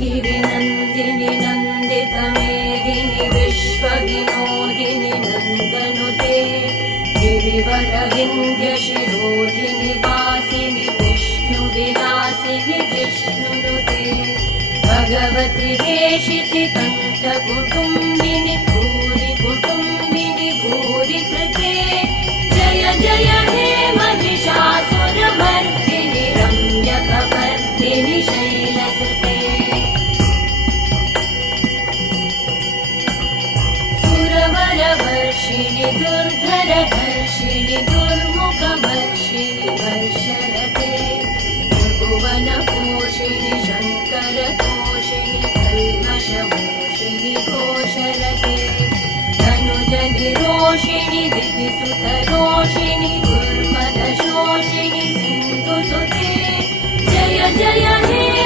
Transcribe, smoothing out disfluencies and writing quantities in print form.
गिरिनन्दिनि नन्दितमेदिनि विश्वविनोदिनि नन्दनुते गिरिवरविन्द्यशिरोधिनि वासिनि विष्णुविलासिनि जिष्णुनुते भगवति हेशिति कण्ठकुटुम्बिनि भूरि कुटुम्बिनि भूरि कृते जय जय हे महिषासुरमर्दिनि रम्यकपर्दिनि शैलसुते सुरवरवर्षिणि दुर्धर